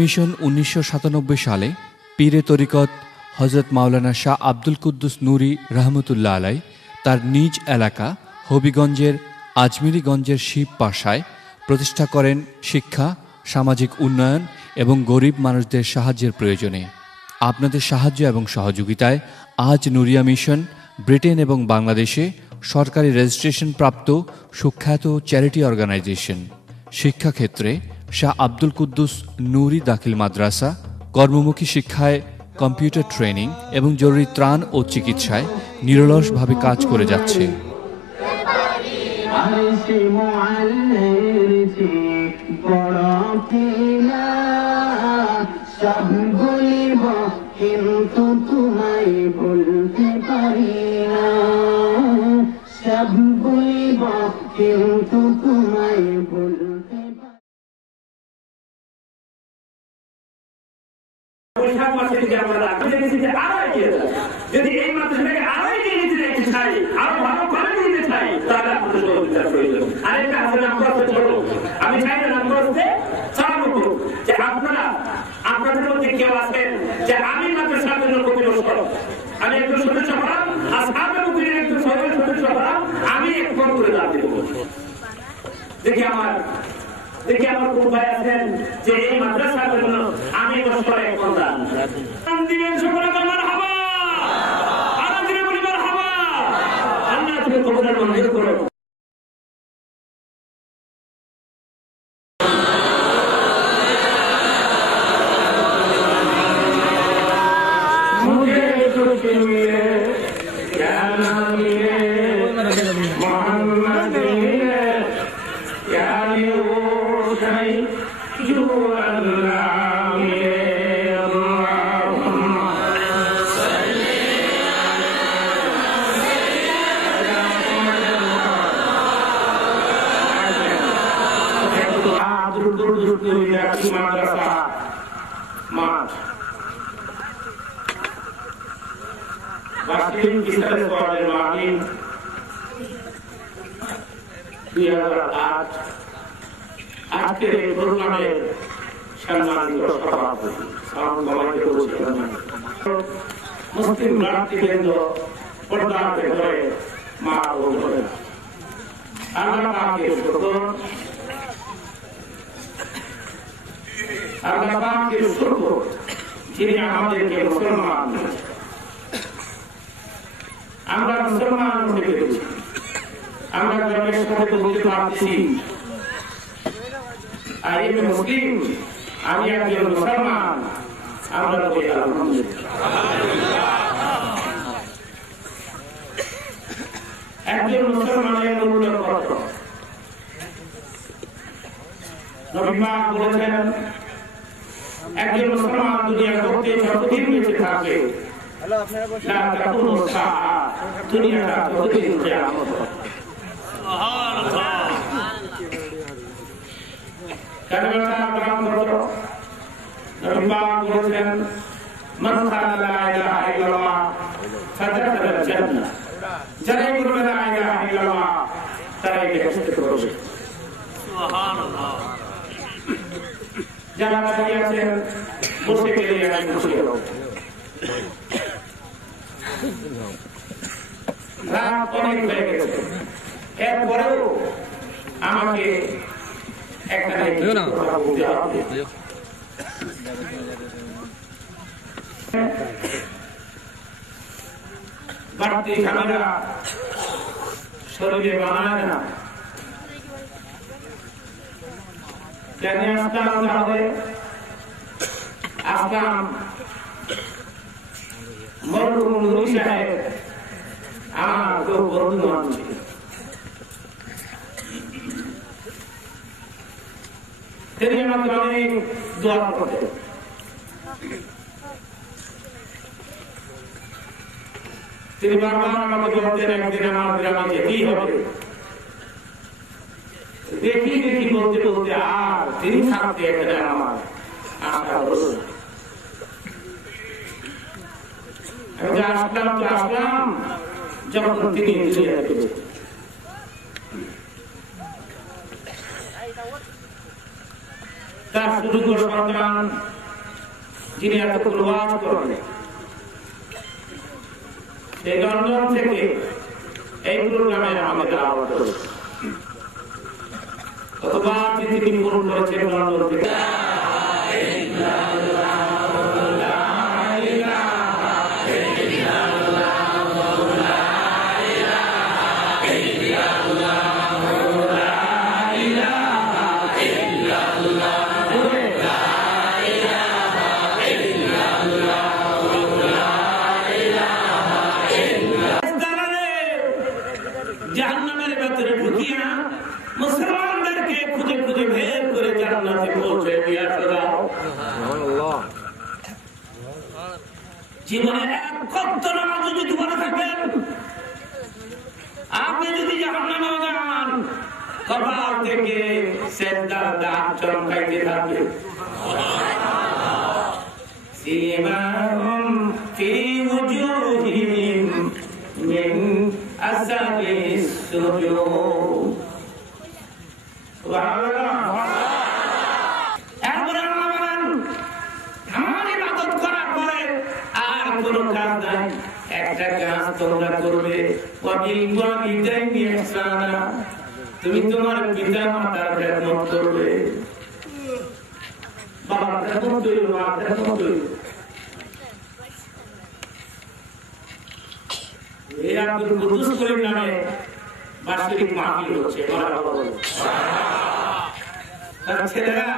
Mission 1997 সালে পীরে তরিকত হযরত মাওলানা শাহ আব্দুল কুদ্দুস নুরি রহমতুল্লাহ আলাই তার নিজ এলাকা হবিগঞ্জের আজমিরিগঞ্জের শিব পাশায় প্রতিষ্ঠা করেন শিক্ষা, সামাজিক উন্নয়ন এবং গরিব মানুষদের সাহায্যের প্রয়োজনে। আপনাদের সাহায্য এবং সহযোগিতায় আজ নুরিয়া মিশন ব্রিটেন এবং বাংলাদেশে সরকারি রেজিস্ট্রেশন প্রাপ্ত সুখ্যাত চ্যারিটি অর্গানাইজেশন। শিক্ষাক্ষেত্রে শাহ আব্দুল কুদ্দুস নুরি দাখিল মাদ্রাসা, কর্মমুখী শিক্ষায় কম্পিউটার ট্রেনিং এবং জরুরি ত্রাণ ও চিকিৎসায় নিরলসভাবে কাজ করে যাচ্ছে। যদি এই মাদ্রাসাটাকে আরো এগিয়ে নিতে দেখতে চাই, আরো ভালো করে নিতে চাই, তাহলে আপনাদের সহযোগিতার প্রয়োজন। আরেকটা আসলে নাম্বার হচ্ছে ছোট, আমি চাই না নাম্বার হচ্ছে চালানো করুন যে আপনারা আপনাদের মধ্যে কেউ আছেন যে আমি মাদ্রাসার জন্য ক্ষতিগ্রস্ত, আমি একজন সদস্য হলাম, আর সামনে মুখের একজন সদস্য হলাম, আমি এক ফোন করে দাঁড় দেব। দেখি আমার কোন ভাই আছেন যে এই মাদ্রাসার জন্য আমি বছরে এক ফোন দান দিবেন। সকলে করবেন হাবা, আরো দিনে পরিবার হাবা। আল্লাহ তুমি কবুল মঞ্জুর করো। আজকের এই প্রোগ্রামের সম্মানিত সভাপতি মুসলিম রাষ্ট্রকেন্দ্র পর্দাতে ধরে মা ও বোনেরা, আল্লাহ পাকের শুকর, আল্লাহ পাকের শুকর যিনি আমাদেরকে মুসলমান, আমরা মুসলমান হয়ে গেছি। আমরা জনের সাথে বলতে পারছি আর এই মুসলিম, আমি একজন মুসলমান, আমরা বলি আলহামদুলিল্লাহ। একজন মুসলমানের মূল্য কত? নবী পাক বলেছেন একজন মুসলমান দুনিয়ার মধ্যে যতদিন বেঁচে থাকবে লা তাকুনু সাআ, দুনিয়াটা ততদিন কিয়ামত। সুবহানাল্লাহ। কালিমাটা কালাম করো। নবী পাক বলেছেন মান ক্বালা লা ইলাহা ইল্লাল্লাহ ফাদাখালাল জান্নাহ, যারা বলবে লা ইলাহা ইল্লাল্লাহ তারা বেহেশতে প্রবেশ। সুবহানাল্লাহ। যারা দাঁড়িয়ে আছেন বসে গেলে আমি বসে গেলাম। রাত অনেক হয়ে গেছে, এরপরেও আমাকে একটা বাড়তি ঝামেলা শরীরে বানায় না। কেন আসলাম? তাহলে আসলাম মরহুম নুরি সাহেব আমার খুব বন্ধু মানুষ। তিনি আমাকে অনেক দোয়া করতেন। তিনি বারবার আমাকে বলতেন একদিন আমার গ্রামে যেতেই হবে। দেখি দেখি বলতে বলতে আর তিনি ছাড়াতে এখানে আমার আশা হল না। আসলাম তো আসলাম যখন তিনি তার সুযোগ্য সন্তান যিনি এত প্রবাস করেন, সেই লন্ডন থেকে এই প্রোগ্রামে আমাদের আহ্বান করেছে। কতবার তিনি পূরণ করেছেন লন্ডন থেকে। জাহান্নামের ভেতরে ঢুকিয়ে মুসলমানদেরকে খুঁজে খুঁজে বের করে জান্নাতে পৌঁছে দিয়ে দাও। জীবনে এক কত নামাজ যদি পড়ে থাকেন, আপনি যদি জাহান্নামে যান, কপাল থেকে সেজদা দাঁত চমকাইতে থাকে। সিমাহুম ফি ওজুহিহিম মিন আসারিস সুজুদ। সুবহানাল্লাহ। এরপরে আল্লাহ বলেন, আমার ইবাদত করার পরে আর কোনো কাজ নাই, একটা কাজ তোমরা করবে, ওয়াবিল ওয়ালিদাইনি ইহসানা, তুমি তোমার পিতা মাতার খেদমত করবে। বাবার খেদমত করবে, মার খেদমত করবে। এই আব্দুল কুদ্দুস করিম নামে বার্ষিক মাহফিল হচ্ছে। তার ছেলেরা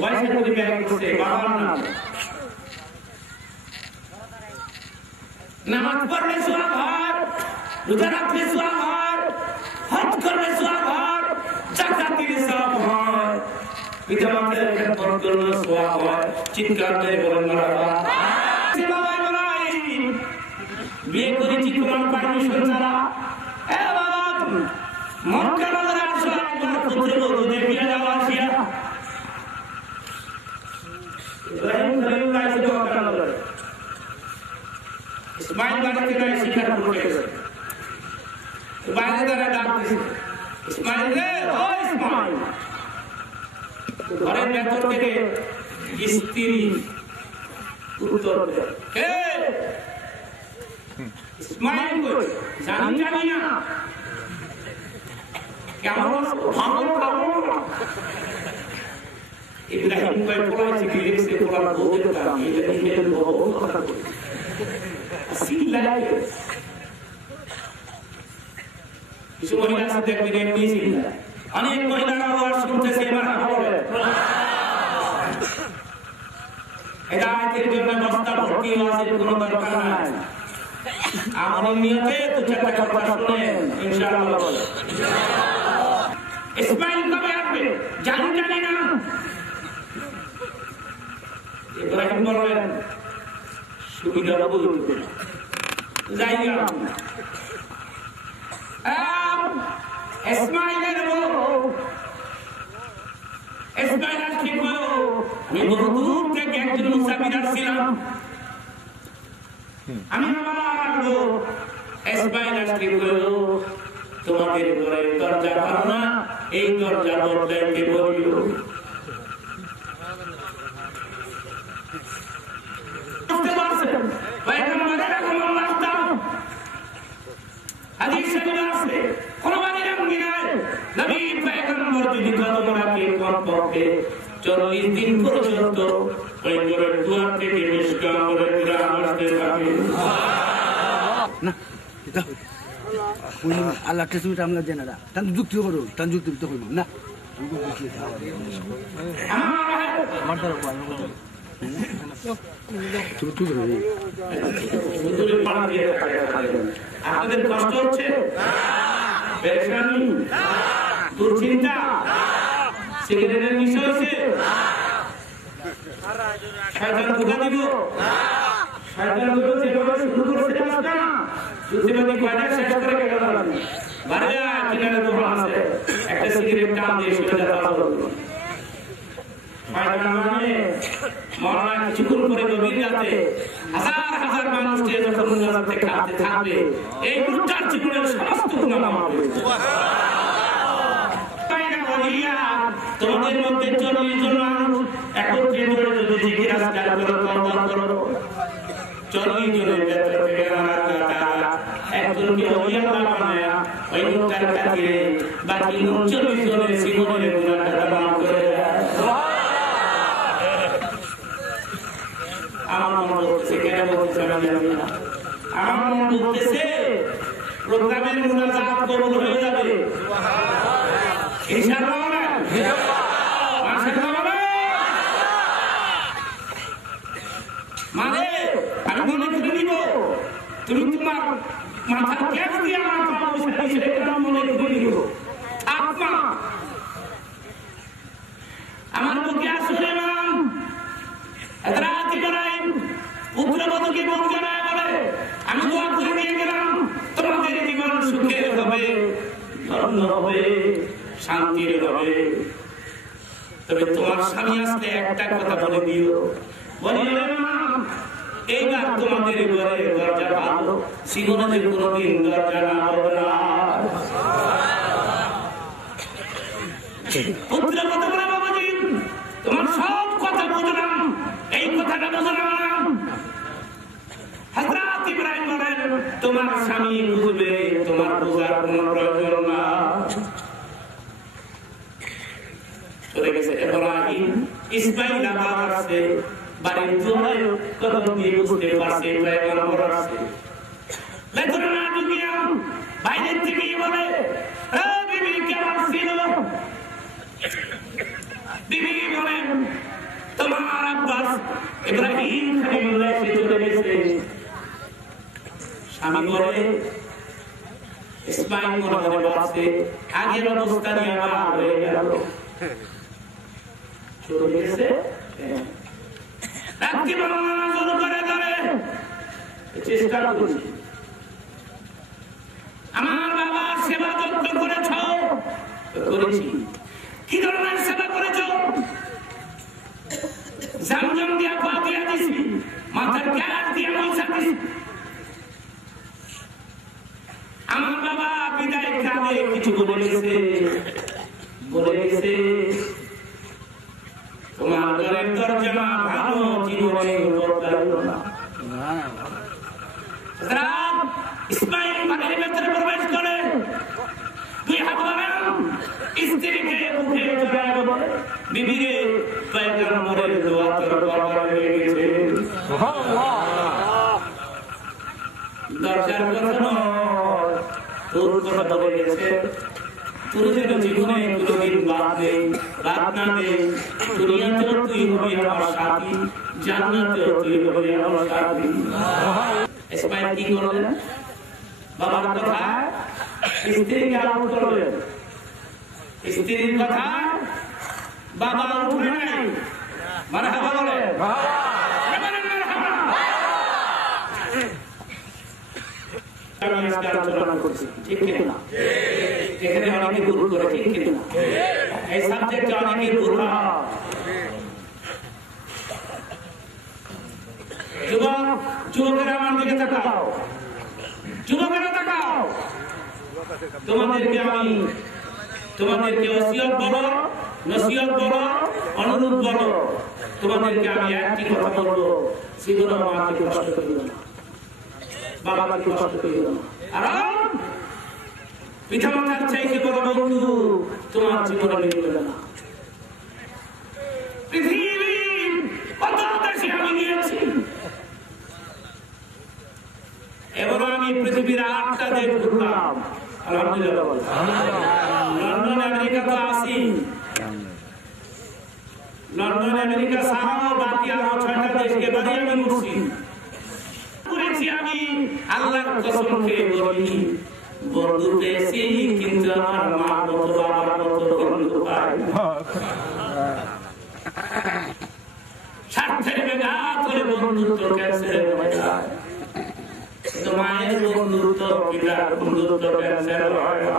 পয়সা করে ব্যয় করছে বাবার নাম। নামাজ পড়লে সওয়াব হয়, রোজা রাখলে সওয়াব হয়, হজ করলে সওয়াব হয়, যাকাত দিলে সওয়াব হয়, পিতা মাতার খেদমত করলে সওয়াব হয়। চিৎকার দিয়ে বলেন মারহাবা। বিয়ে করেছি তোমার পারমিশন ছাড়া। এ বাবা, মক্কা নগরে আসো, একবার পুত্র বধূদের বিয়ে দেওয়া আসিয়া। ইব্রাহিম খলিলুল্লাহ এসে মক্কা নগরে, ইসমাইল বাড়িতে নাই শিকার করতে গেছে। বাইরে তারা ডাক দিছে, ইসমাইল রে, ও ইসমাইল। ঘরের ভেতর থেকে স্ত্রী উত্তর দেয়, কে? ইসমাইল কই? জানি না। কেমন ভালো খাবো? ইব্রাহিম কই পড়াইছে কি লিখছে কোরআন বলতে কাম, এটা নিজের বহু কথা কই। সিলাই কিছু মহিলা সাথে দেখবেন এমনি সিলাই। অনেক মহিলারা আওয়াজ শুনতেছে, এবার হবে হেদায়েতের জন্য বস্তা ভর্তি ওয়াজের কোনো দরকার নাই। আমার নিয়তে তো চারটা কথা শুনেন ইনশাআল্লাহ। বলে ইসমাইল কবে আসবে? জানি না। ইব্রাহিম বললেন, সুবিধা বুঝুন যাইয়া ইসমাইলের বউ ইসমাইল আসলে বউ, আমি বহু দূর থেকে একজন মুসাফির আসছিলাম, আমি আসবো। ইসমাইল আসলে বউ, তোমাদের ঘরের দরজা ভালো না, এই দরজা বদলাইতে বলিও। কমপক্ষে 40 দিন পর্যন্ত ওই ঘরের দুয়ার থেকে মিষ্কার করে গ্রাম আসতে থাকে না। আল্লাহ তুমি আমরা জেনে না, তার যুক্তি করো, তার যুক্তি করবো না। আমাদের কষ্ট হচ্ছে, দুশ্চিন্তা, সিগারেটের নেশা হয়েছে, শয়তান ধোঁকা দিব, শয়তান যেভাবে শুরু করছে না, যুক্তিবাদী কয়টা শেষ করে গেল। বাড়ি কিনারে দোকান আছে, একটা সিগারেট টান দিয়ে শুনে দেখা ভালো। শয়তান মানে মরনা কিছুক্ষণ করে গভীর রাতে হাজার হাজার মানুষকে যখন মুনাফাতে খাতে থাকবে, এই মুহূর্তের জীবনের সমস্ত গুনাহ মাফ হবে। তোমাদের মধ্যে 40 জন মানুষ একত্রিত হয়ে যদি জিকির আজকার করো, তওবা করো, 40 জনের ভেতর থেকে আল্লাহ তাআলা একজনকে ওলি আল্লাহ বানায়া ওই লোকটার কাছে বাকি 39 জনের জীবনের গুনাহটা মাফ করে দেয়। আমার মনে হচ্ছে কেন বলছে আমি জানি না, আমার মনে বলতেছে প্রোগ্রামের মুনাজাত কবুল হয়ে যাবে ইনশাআল্লাহ। মানে আমি মনে করে নিব তুমি তোমার মাথা ক্যাপ দিয়ে আমার সেটা মনে করে নিব। আত্মা আমার বুকে আসলে নাম হযরত ইব্রাহিম পুত্রবধূকে বউ জানায় বলে আমি দোয়া করে নিয়ে গেলাম তোমাদের জীবন সুখের হবে, ধন্য হবে, শান্তির হবে। তবে তোমার স্বামী আসলে একটা কথা বলে দিও, বলে এইবার তোমাদের ঘরে দরজা ভালো, জীবনে কোনোদিন দরজা না হবে না। পুত্রবধূ বলে বাবাজি তোমার সব কথা বুঝলাম, এই কথাটা বুঝলাম না। হযরত ইব্রাহিম বলেন তোমার স্বামী বুঝবে, তোমার বোঝার কোনো প্রয়োজন না। চলে গেছে ইব্রাহিম, ইসমাইল আবার আসছে, বাড়ির দুয়ারে কদম দিয়ে বুঝতে পারছে পয়গম্বর আসছে। ভেতরে না ঢুকিয়া বাইরের থেকে বলে বিবি কেমন ছিল? বিবি বলেন তোমার আব্বাস ইব্রাহিম খলিলুল্লাহ এসে চলে গেছে। স্বামী বলে ইসমাইল মনে মনে ভাবছে আগের অবস্থা নিয়ে আবার হয়ে গেল, চলে গেছে। রাত্রি বর্ণনা শুরু করে ধরে চেষ্টা করছি, আমার বাবার সেবা যত্ন করেছ, করেছি। কি ধরনের সেবা করেছ? জামজম দিয়া পা দিয়া দিছি, মাথার গ্যাস দিয়া মশা দিছি। আমার বাবা বিদায় কালে কিছু বলে গেছে তোমার ঘরের তরজমা ভালো, জীবনে বদলাইও না। ইসমাইল বাড়ির ভেতরে প্রবেশ করে দুই হাত বাড়ান, স্ত্রীকে মুখে জড়ায় বলে বিবিরে পয়গম্বরের দোয়া তোর কবুল হয়ে গেছে। দরজার কথা তোর কথা বলে গেছে, তোর যেন জীবনে কোনোদিন বাদ না নেই। দুনিয়াতেও তুই হবি আমার সাথী, জান্নাতেও তুই হবি আমার সাথী। ইসমাইল কি করলেন? বাবার কথা স্ত্রীকে আউট করলেন, স্ত্রীর কথা বাবা উঠবে নাই। মারহাবা বলে আলোচনা করছি, ঠিক কিনা? এখানে অনেকে ভুল করে, ঠিক কিনা? এই সাবজেক্টে অনেকে ভুল হয়। যুবকেরা আমার দিকে তাকাও, যুবকেরা তাকাও। তোমাদেরকে ওসিয়ত বলো, নসিহত বলো, অনুরোধ বলো। তোমাদেরকে আমি একটি কথা বলবো, জীবনে মাকে কষ্ট করিও না, বাবাকে কষ্ট করিও না। আর পিতা মাতার চাইতে বড় বন্ধু তোমার জীবনে মিলবে না। পৃথিবী কত দেশে আমি গিয়েছি, এবার আমি পৃথিবীর 8টা দেশ ঘুরলাম। আলহামদুলিল্লাহ। লন্ডন আমেরিকা তো আসি, লন্ডন আমেরিকা ছাড়াও বাকি আরো 6টা দেশকে বাড়ি আমি ঘুরছি। ঘুরেছি আমি, আল্লাহর কসম খেয়ে বলি বন্ধু পেয়েছি, কিন্তু আমার মা মতো বাবার মতো বন্ধু পাই। স্বার্থের বেঘাত করে বন্ধুত্ব ক্যান্সেল হয়ে যায়, মায়ের বন্ধুত্ব পিতার বন্ধুত্ব ক্যান্সেল হয় না।